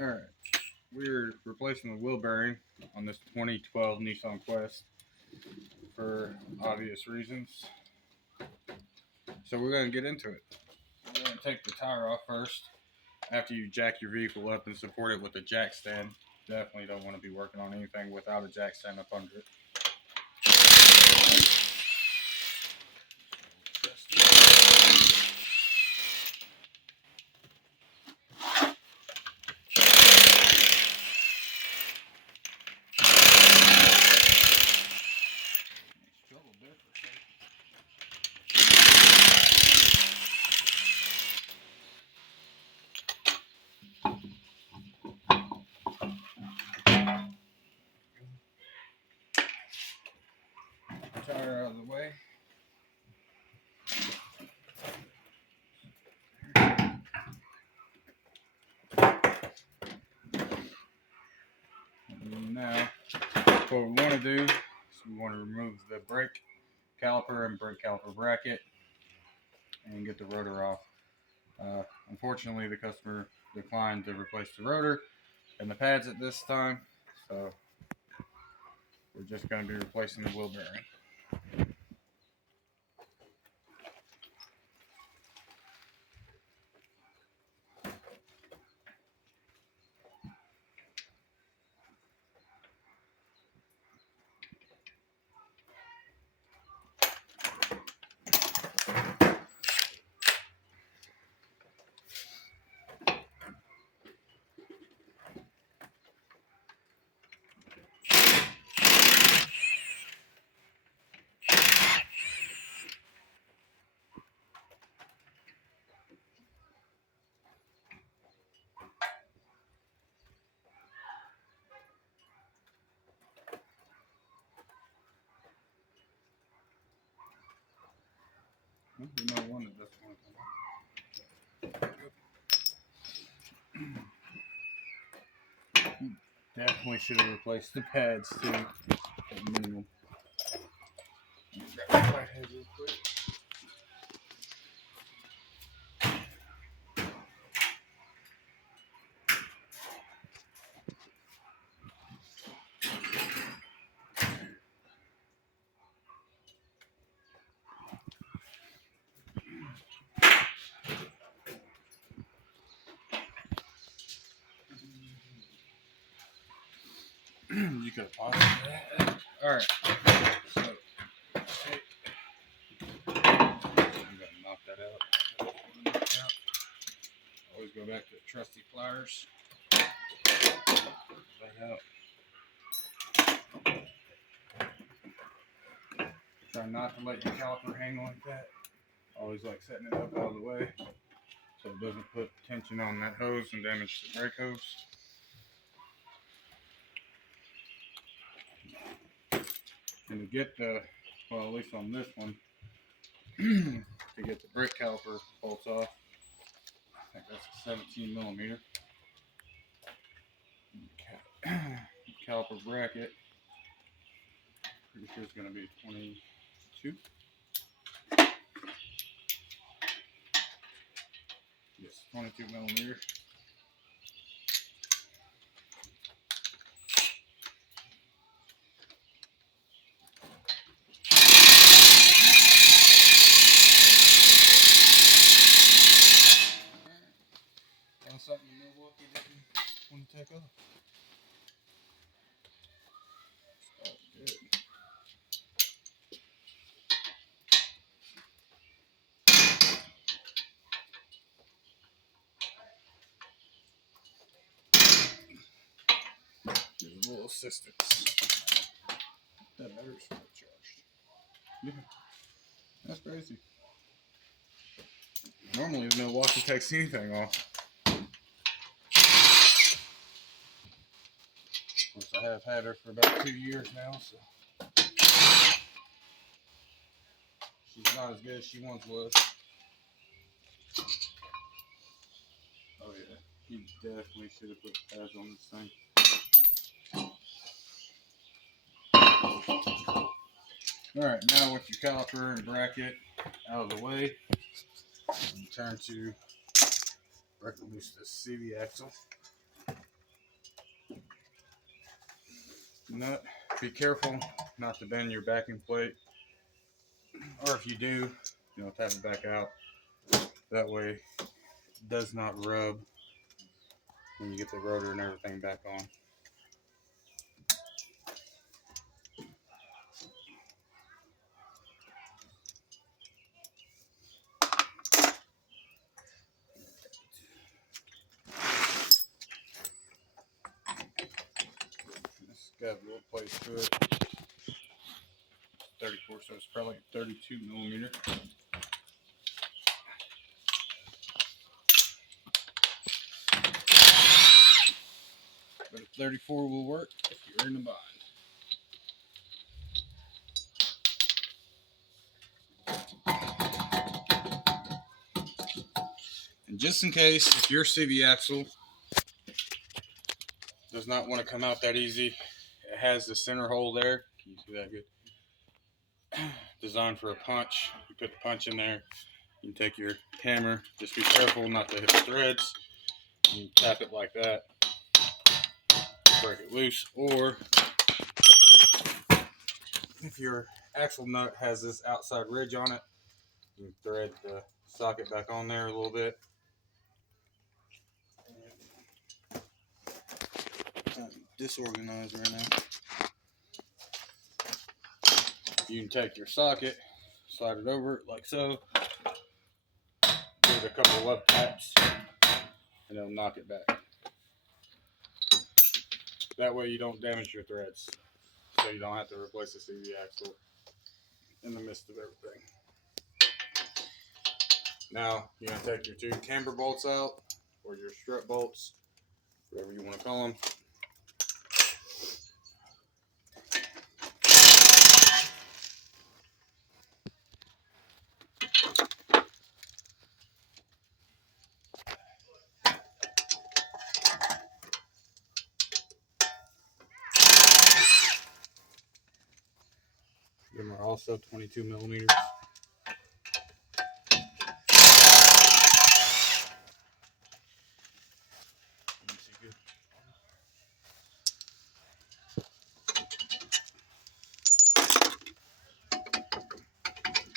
Alright, we're replacing the wheel bearing on this 2012 Nissan Quest for obvious reasons. So we're going to get into it. We're going to take the tire off first after you jack your vehicle up and support it with a jack stand. Definitely don't want to be working on anything without a jack stand up under it. Tire out of the way. And now, what we want to do is we want to remove the brake caliper and brake caliper bracket and get the rotor off. Unfortunately, the customer declined to replace the rotor and the pads at this time, so we're just going to be replacing the wheel bearing. We might want it this one. Definitely should have replaced the pads too, at minimum. Grab the flathead real quick. You could have paused that. Alright, so I'm gonna knock that out. Always go back to the trusty pliers. That out. Try not to let your caliper hang like that. Always like setting it up out of the way so it doesn't put tension on that hose and damage the brake hose. And to get the, well, at least on this one, to get the brake caliper bolts off, I think that's a 17 millimeter. Caliper bracket, pretty sure it's going to be 22. Yes, 22 millimeter. That's something Milwaukee didn't want to take off. Oh, good. There's a little assistance. That battery's fully charged. Yeah, that's crazy. Normally, Milwaukee takes anything off. Of course, I have had her for about 2 years now, so she's not as good as she once was. Oh yeah, you definitely should have put pads on this thing. Alright, now with your caliper and bracket out of the way, turn to break loose this CV axle. nut. Be careful not to bend your backing plate, or if you do, tap it back out. That way it does not rub when you get the rotor and everything back on. It's got a little place to it. 34, so it's probably 32 millimeter. But a 34 will work if you're in a bind. And just in case, if your CV axle does not want to come out that easy, it has the center hole there. Can you see that good? Designed for a punch. You put the punch in there. You can take your hammer. Just be careful not to hit the threads. You tap it like that. Break it loose. Or if your axle nut has this outside ridge on it, you can thread the socket back on there a little bit. I'm disorganized right now. You can take your socket, slide it over it like so, give it a couple of love taps, and it'll knock it back. That way you don't damage your threads, so you don't have to replace the CV axle in the midst of everything. Now you're going to take your two camber bolts out, or your strut bolts, whatever you want to call them. Them are also 22 millimeters.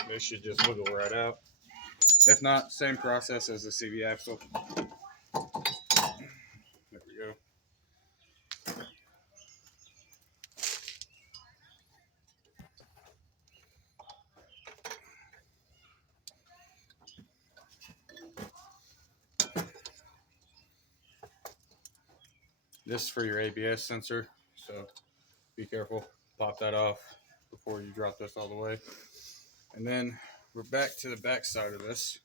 They should just wiggle right out. If not, same process as the CV axle. There we go. This is for your ABS sensor, so be careful. Pop that off before you drop this all the way. And then we're back to the back side of this.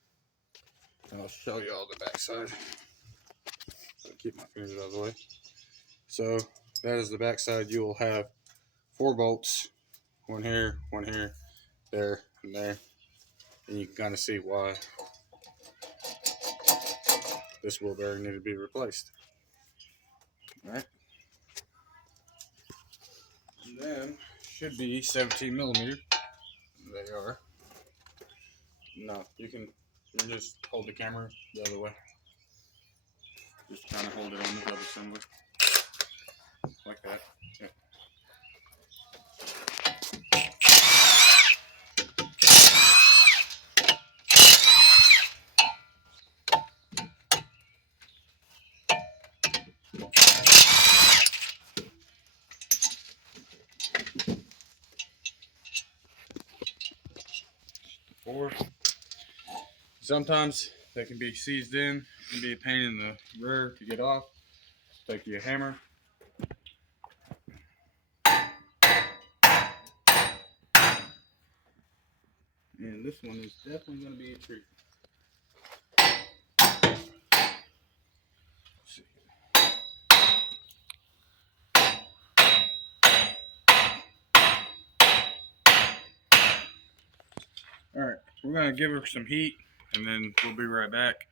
And I'll show you all the back side. I'll keep my fingers out of the way. So that is the back side. You will have 4 bolts. One here, there, and there. And you can kind of see why this wheel bearing needed to be replaced. Alright. And then should be 17 millimeter. They are. No, you can just hold the camera the other way. Just kind of hold it on the double assembly. Like that. Yeah. Forward. Sometimes they can be seized in. It can be a pain in the rear to get off. Take your hammer. And this one is definitely going to be a treat. Alright, we're going to give her some heat and then we'll be right back.